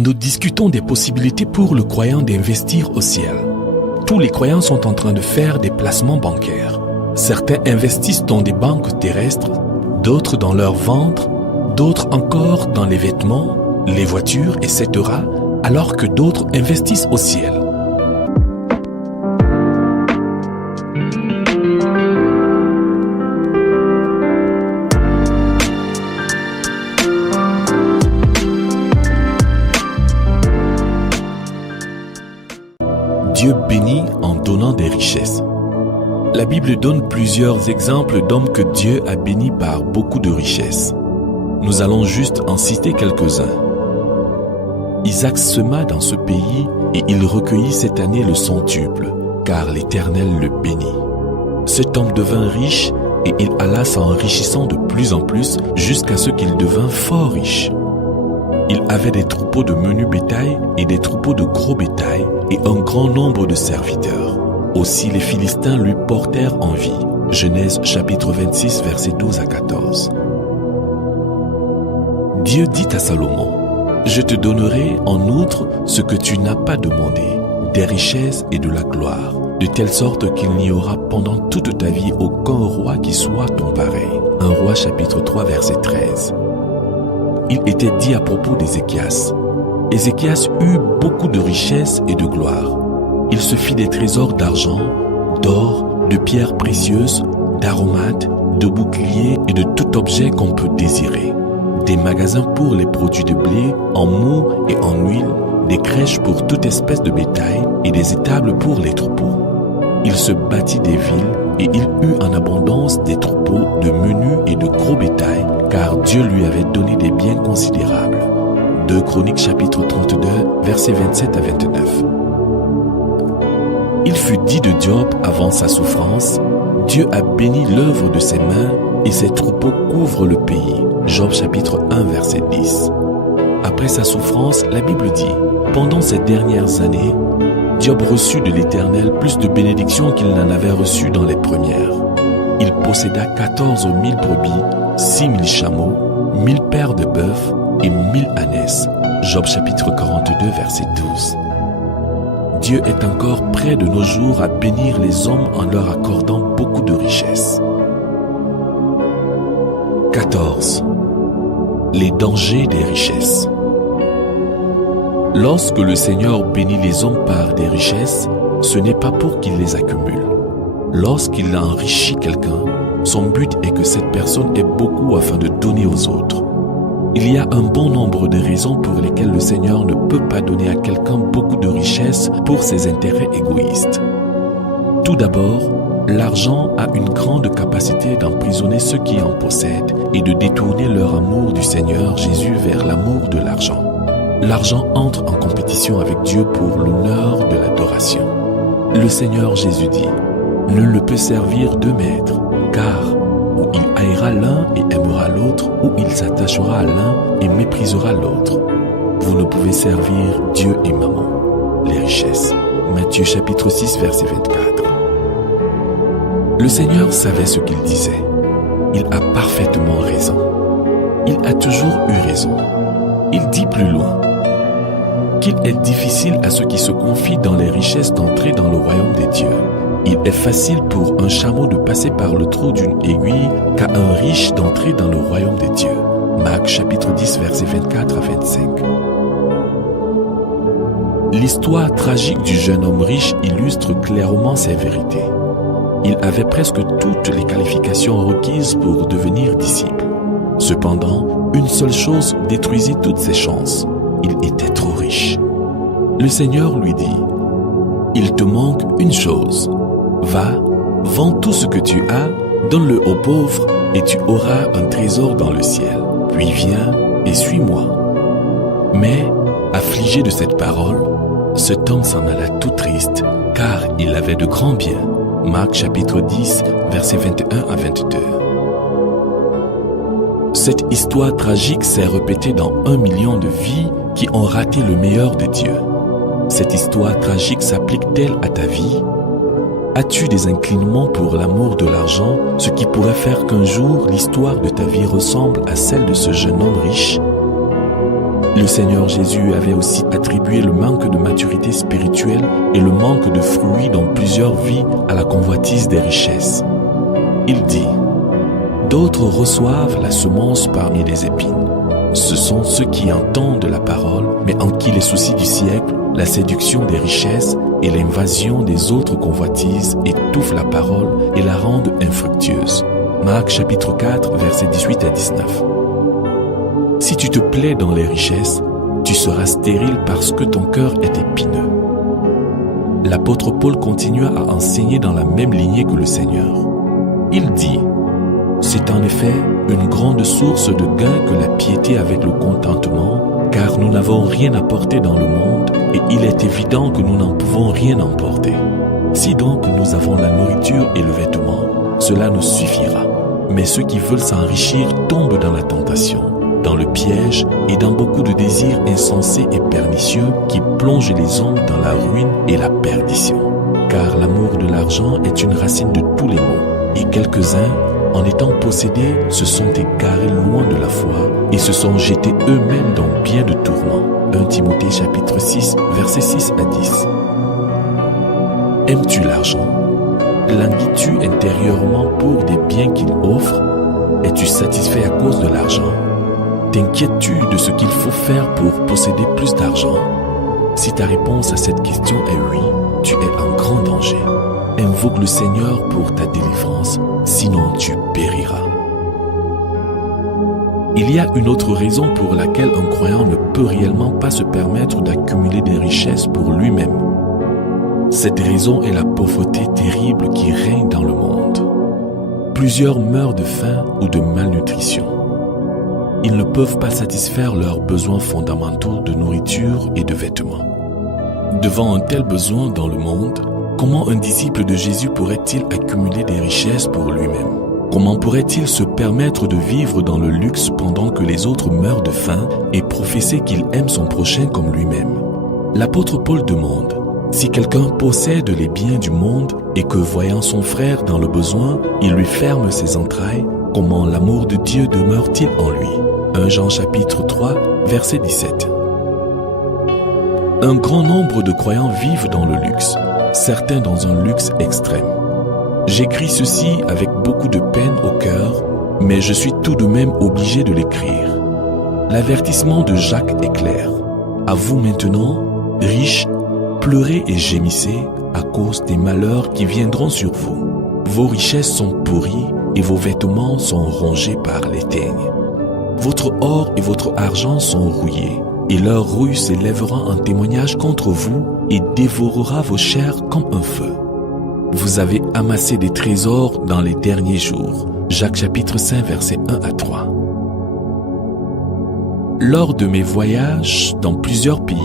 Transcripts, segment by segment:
Nous discutons des possibilités pour le croyant d'investir au ciel. Tous les croyants sont en train de faire des placements bancaires. Certains investissent dans des banques terrestres, d'autres dans leur ventre, d'autres encore dans les vêtements, les voitures, etc., alors que d'autres investissent au ciel. Dieu bénit en donnant des richesses. La Bible donne plusieurs exemples d'hommes que Dieu a bénis par beaucoup de richesses. Nous allons juste en citer quelques-uns. Isaac sema dans ce pays et il recueillit cette année le centuple, car l'Éternel le bénit. Cet homme devint riche et il alla s'enrichissant de plus en plus jusqu'à ce qu'il devint fort riche. Il avait des troupeaux de menu bétail et des troupeaux de gros bétail et un grand nombre de serviteurs. Aussi les Philistins lui portèrent envie. Genèse chapitre 26 versets 12 à 14. Dieu dit à Salomon, « Je te donnerai en outre ce que tu n'as pas demandé, des richesses et de la gloire, de telle sorte qu'il n'y aura pendant toute ta vie aucun roi qui soit ton pareil. » 1 Roi chapitre 3 verset 13. Il était dit à propos d'Ézéchias. Ézéchias eut beaucoup de richesses et de gloire. Il se fit des trésors d'argent, d'or, de pierres précieuses, d'aromates, de boucliers et de tout objet qu'on peut désirer. Des magasins pour les produits de blé, en mou et en huile, des crèches pour toute espèce de bétail et des étables pour les troupeaux. Il se bâtit des villes et il eut en abondance des troupeaux de menu et de gros bétail, car Dieu lui avait donné des biens considérables. 2 Chroniques chapitre 32, versets 27 à 29. Il fut dit de Job avant sa souffrance, « Dieu a béni l'œuvre de ses mains et ses troupeaux couvrent le pays. » Job chapitre 1, verset 10. Après sa souffrance, la Bible dit, « Pendant ces dernières années, Job reçut de l'Éternel plus de bénédictions qu'il n'en avait reçu dans les premières. Il posséda 14 000 brebis, 6 000 chameaux, 1000 paires de bœufs et 1000 ânesses. » Job chapitre 42, verset 12. Dieu est encore près de nos jours à bénir les hommes en leur accordant beaucoup de richesses. 14. Les dangers des richesses. Lorsque le Seigneur bénit les hommes par des richesses, ce n'est pas pour qu'ils les accumulent. Lorsqu'il enrichit quelqu'un, son but est que cette personne ait beaucoup afin de donner aux autres. Il y a un bon nombre de raisons pour lesquelles le Seigneur ne peut pas donner à quelqu'un beaucoup de richesses pour ses intérêts égoïstes. Tout d'abord, l'argent a une grande capacité d'emprisonner ceux qui en possèdent et de détourner leur amour du Seigneur Jésus vers l'amour de l'argent. L'argent entre en compétition avec Dieu pour l'honneur de l'adoration. Le Seigneur Jésus dit, « Nul ne peut servir deux maîtres, car ou il haïra l'un et aimera l'autre, ou il s'attachera à l'un et méprisera l'autre. Vous ne pouvez servir Dieu et mammon. » Les richesses. Matthieu chapitre 6 verset 24. Le Seigneur savait ce qu'il disait. Il a parfaitement raison. Il a toujours eu raison. Il dit plus loin qu'il est difficile à ceux qui se confient dans les richesses d'entrer dans le royaume des dieux. Il est facile pour un chameau de passer par le trou d'une aiguille qu'à un riche d'entrer dans le royaume des dieux. Marc chapitre 10 versets 24 à 25. L'histoire tragique du jeune homme riche illustre clairement ces vérités. Il avait presque toutes les qualifications requises pour devenir disciple. Cependant, une seule chose détruisit toutes ses chances. Il était trop riche. Le Seigneur lui dit, « Il te manque une chose. Va, vends tout ce que tu as, donne-le aux pauvres et tu auras un trésor dans le ciel. Puis viens et suis-moi. » Mais, affligé de cette parole, cet homme s'en alla tout triste, car il avait de grands biens. Marc chapitre 10, versets 21 à 22. Cette histoire tragique s'est répétée dans 1 million de vies qui ont raté le meilleur de Dieu. Cette histoire tragique s'applique-t-elle à ta vie? As-tu des inclinements pour l'amour de l'argent, ce qui pourrait faire qu'un jour l'histoire de ta vie ressemble à celle de ce jeune homme riche? Le Seigneur Jésus avait aussi attribué le manque de maturité spirituelle et le manque de fruits dans plusieurs vies à la convoitise des richesses. Il dit: d'autres reçoivent la semence parmi les épines. Ce sont ceux qui entendent la parole, mais en qui les soucis du siècle, la séduction des richesses et l'invasion des autres convoitises étouffent la parole et la rendent infructueuse. Marc chapitre 4, versets 18 à 19. Si tu te plais dans les richesses, tu seras stérile parce que ton cœur est épineux. L'apôtre Paul continua à enseigner dans la même lignée que le Seigneur. Il dit: c'est en effet une grande source de gain que la piété avec le contentement, car nous n'avons rien apporté dans le monde et il est évident que nous n'en pouvons rien emporter. Si donc nous avons la nourriture et le vêtement, cela nous suffira. Mais ceux qui veulent s'enrichir tombent dans la tentation, dans le piège et dans beaucoup de désirs insensés et pernicieux qui plongent les hommes dans la ruine et la perdition. Car l'amour de l'argent est une racine de tous les maux, et quelques-uns, en étant possédés, se sont égarés loin de la foi et se sont jetés eux-mêmes dans bien de tourments. 1 Timothée chapitre 6, versets 6 à 10. Aimes-tu l'argent? Languis-tu intérieurement pour des biens qu'il offre? Es-tu satisfait à cause de l'argent? T'inquiètes-tu de ce qu'il faut faire pour posséder plus d'argent? Si ta réponse à cette question est oui, tu es en grand danger. Invoque le Seigneur pour ta délivrance, sinon tu périras. Il y a une autre raison pour laquelle un croyant ne peut réellement pas se permettre d'accumuler des richesses pour lui-même. Cette raison est la pauvreté terrible qui règne dans le monde. Plusieurs meurent de faim ou de malnutrition. Ils ne peuvent pas satisfaire leurs besoins fondamentaux de nourriture et de vêtements. Devant un tel besoin dans le monde, comment un disciple de Jésus pourrait-il accumuler des richesses pour lui-même? Comment pourrait-il se permettre de vivre dans le luxe pendant que les autres meurent de faim et professer qu'il aime son prochain comme lui-même? L'apôtre Paul demande: si quelqu'un possède les biens du monde et que, voyant son frère dans le besoin, il lui ferme ses entrailles, comment l'amour de Dieu demeure-t-il en lui? 1 Jean chapitre 3, verset 17. Un grand nombre de croyants vivent dans le luxe, certains dans un luxe extrême. J'écris ceci avec beaucoup de peine au cœur, mais je suis tout de même obligé de l'écrire. L'avertissement de Jacques est clair. À vous maintenant, riches, pleurez et gémissez à cause des malheurs qui viendront sur vous. Vos richesses sont pourries et vos vêtements sont rongés par les teignes. Votre or et votre argent sont rouillés, et leur rouille s'élèvera en témoignage contre vous et dévorera vos chairs comme un feu. Vous avez amassé des trésors dans les derniers jours. Jacques chapitre 5, versets 1 à 3. Lors de mes voyages dans plusieurs pays,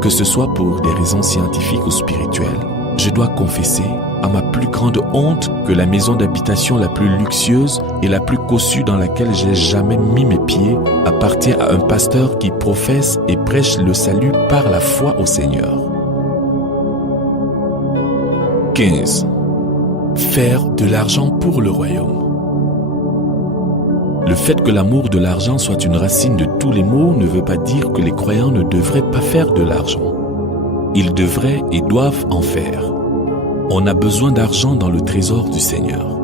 que ce soit pour des raisons scientifiques ou spirituelles, je dois confesser, à ma plus grande honte, que la maison d'habitation la plus luxueuse et la plus cossue dans laquelle j'ai jamais mis mes pieds appartient à un pasteur qui professe et prêche le salut par la foi au Seigneur. 15. Faire de l'argent pour le royaume. Le fait que l'amour de l'argent soit une racine de tous les maux ne veut pas dire que les croyants ne devraient pas faire de l'argent. Ils devraient et doivent en faire. On a besoin d'argent dans le trésor du Seigneur.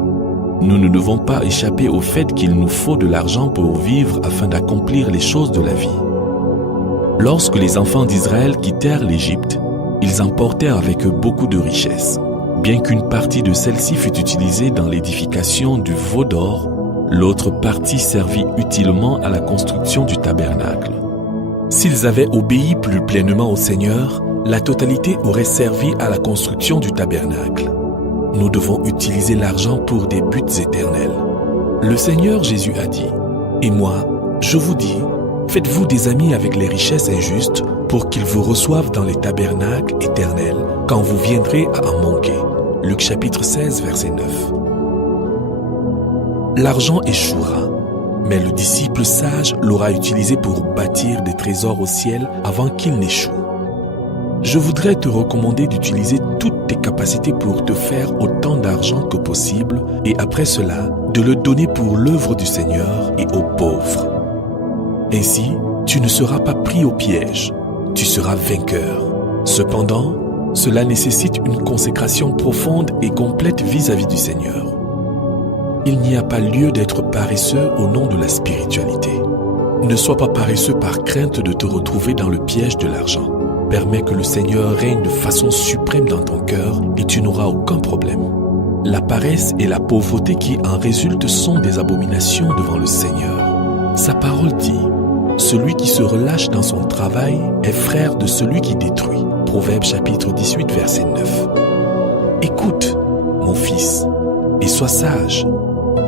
Nous ne devons pas échapper au fait qu'il nous faut de l'argent pour vivre afin d'accomplir les choses de la vie. Lorsque les enfants d'Israël quittèrent l'Égypte, ils emportèrent avec eux beaucoup de richesses. Bien qu'une partie de celle-ci fût utilisée dans l'édification du veau d'or, l'autre partie servit utilement à la construction du tabernacle. S'ils avaient obéi plus pleinement au Seigneur, la totalité aurait servi à la construction du tabernacle. Nous devons utiliser l'argent pour des buts éternels. Le Seigneur Jésus a dit: « Et moi, je vous dis, faites-vous des amis avec les richesses injustes pour qu'ils vous reçoivent dans les tabernacles éternels quand vous viendrez à en manquer. » Luc chapitre 16, verset 9. L'argent échouera, mais le disciple sage l'aura utilisé pour bâtir des trésors au ciel avant qu'il n'échoue. Je voudrais te recommander d'utiliser toutes tes capacités pour te faire autant d'argent que possible et après cela, de le donner pour l'œuvre du Seigneur et aux pauvres. Ainsi, tu ne seras pas pris au piège, tu seras vainqueur. Cependant, cela nécessite une consécration profonde et complète vis-à-vis du Seigneur. Il n'y a pas lieu d'être paresseux au nom de la spiritualité. Ne sois pas paresseux par crainte de te retrouver dans le piège de l'argent. Permets que le Seigneur règne de façon suprême dans ton cœur et tu n'auras aucun problème. La paresse et la pauvreté qui en résultent sont des abominations devant le Seigneur. Sa parole dit: celui qui se relâche dans son travail est frère de celui qui détruit. Proverbe chapitre 18, verset 9. Écoute, mon fils, et sois sage.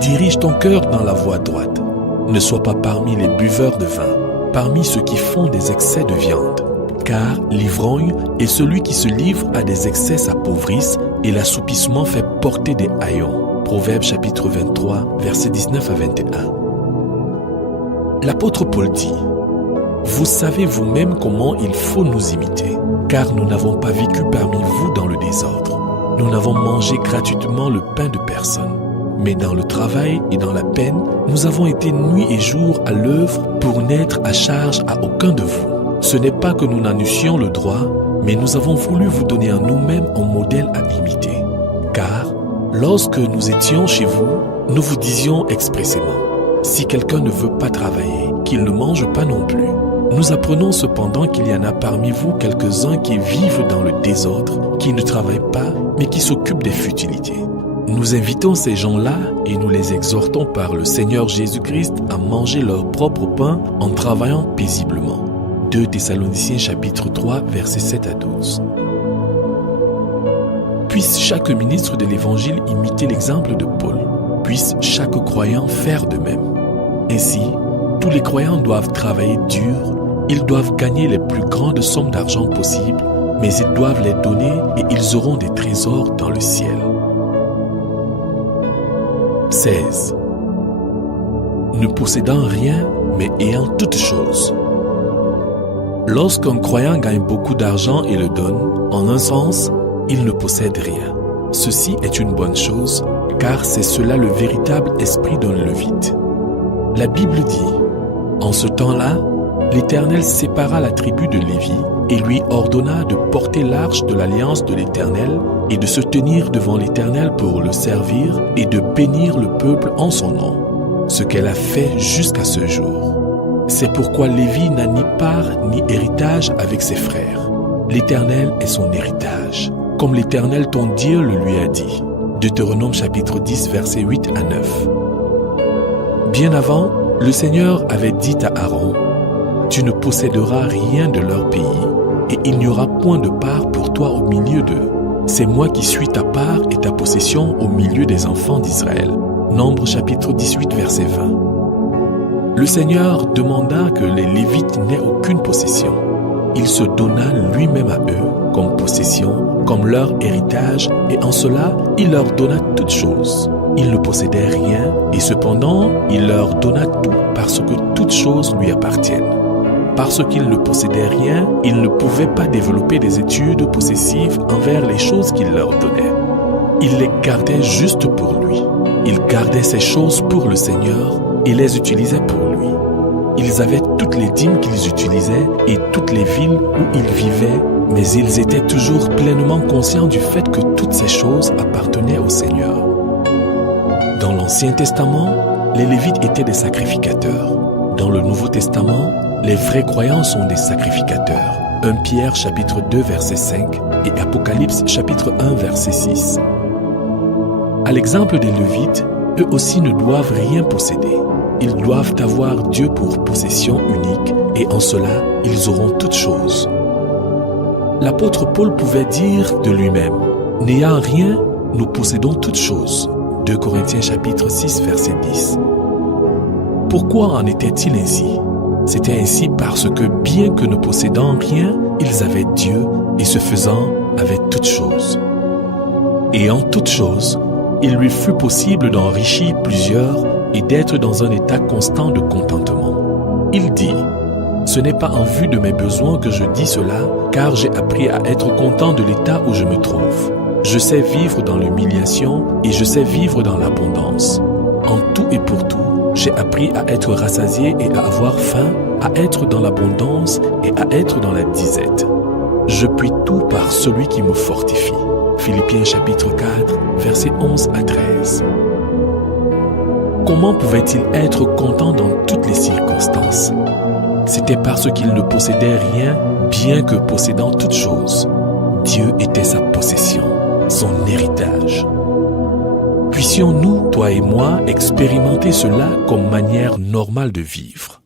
Dirige ton cœur dans la voie droite. Ne sois pas parmi les buveurs de vin, parmi ceux qui font des excès de viande. Car l'ivrogne et celui qui se livre à des excès s'appauvrissent et l'assoupissement fait porter des haillons. Proverbe chapitre 23, versets 19 à 21. L'apôtre Paul dit: vous savez vous-même comment il faut nous imiter, car nous n'avons pas vécu parmi vous dans le désordre. Nous n'avons mangé gratuitement le pain de personne. Mais dans le travail et dans la peine, nous avons été nuit et jour à l'œuvre pour n'être à charge à aucun de vous. Ce n'est pas que nous n'en eussions le droit, mais nous avons voulu vous donner à nous-mêmes un modèle à imiter. Car, lorsque nous étions chez vous, nous vous disions expressément: si quelqu'un ne veut pas travailler, qu'il ne mange pas non plus. Nous apprenons cependant qu'il y en a parmi vous quelques-uns qui vivent dans le désordre, qui ne travaillent pas, mais qui s'occupent des futilités. Nous invitons ces gens-là et nous les exhortons par le Seigneur Jésus-Christ à manger leur propre pain en travaillant paisiblement. 2 Thessaloniciens chapitre 3, versets 7 à 12. Puisse chaque ministre de l'Évangile imiter l'exemple de Paul. Puisse chaque croyant faire de même. Ainsi, tous les croyants doivent travailler dur, ils doivent gagner les plus grandes sommes d'argent possibles, mais ils doivent les donner et ils auront des trésors dans le ciel. 16. Ne possédant rien, mais ayant toutes choses. Lorsqu'un croyant gagne beaucoup d'argent et le donne, en un sens, il ne possède rien. Ceci est une bonne chose, car c'est cela le véritable esprit d'un Lévite. La Bible dit: en ce temps-là, l'Éternel sépara la tribu de Lévi et lui ordonna de porter l'arche de l'alliance de l'Éternel et de se tenir devant l'Éternel pour le servir et de bénir le peuple en son nom, ce qu'elle a fait jusqu'à ce jour. C'est pourquoi Lévi n'a ni part ni héritage avec ses frères. L'Éternel est son héritage, comme l'Éternel ton Dieu le lui a dit. Deutéronome chapitre 10, versets 8 à 9. Bien avant, le Seigneur avait dit à Aaron: tu ne posséderas rien de leur pays, et il n'y aura point de part pour toi au milieu d'eux. C'est moi qui suis ta part et ta possession au milieu des enfants d'Israël. Nombre chapitre 18, verset 20. Le Seigneur demanda que les Lévites n'aient aucune possession. Il se donna lui-même à eux comme possession, comme leur héritage, et en cela, il leur donna toutes choses. Il ne possédait rien, et cependant, il leur donna tout parce que toutes choses lui appartiennent. Parce qu'il ne possédait rien, il ne pouvait pas développer des études possessives envers les choses qu'il leur donnait. Il les gardait juste pour lui. Il gardait ces choses pour le Seigneur et les utilisait pour lui. Ils avaient toutes les dîmes qu'ils utilisaient et toutes les villes où ils vivaient, mais ils étaient toujours pleinement conscients du fait que toutes ces choses appartenaient au Seigneur. Dans l'Ancien Testament, les Lévites étaient des sacrificateurs. Dans le Nouveau Testament, les vrais croyants sont des sacrificateurs. 1 Pierre chapitre 2 verset 5 et Apocalypse chapitre 1 verset 6. À l'exemple des Lévites, eux aussi ne doivent rien posséder. Ils doivent avoir Dieu pour possession unique et en cela, ils auront toutes choses. L'apôtre Paul pouvait dire de lui-même: n'ayant rien, nous possédons toutes choses. 2 Corinthiens chapitre 6 verset 10. Pourquoi en était-il ainsi? C'était ainsi parce que bien que ne possédant rien, ils avaient Dieu et ce faisant, avaient toutes choses. Et en toutes choses, il lui fut possible d'enrichir plusieurs et d'être dans un état constant de contentement. Il dit: ce n'est pas en vue de mes besoins que je dis cela, car j'ai appris à être content de l'état où je me trouve. Je sais vivre dans l'humiliation et je sais vivre dans l'abondance. En tout et pour tout, j'ai appris à être rassasié et à avoir faim, à être dans l'abondance et à être dans la disette. Je puis tout par celui qui me fortifie. Philippiens chapitre 4, versets 11 à 13. Comment pouvait-il être content dans toutes les circonstances? C'était parce qu'il ne possédait rien, bien que possédant toutes choses. Dieu était sa possession, son héritage. Puissions-nous, toi et moi, expérimenter cela comme manière normale de vivre.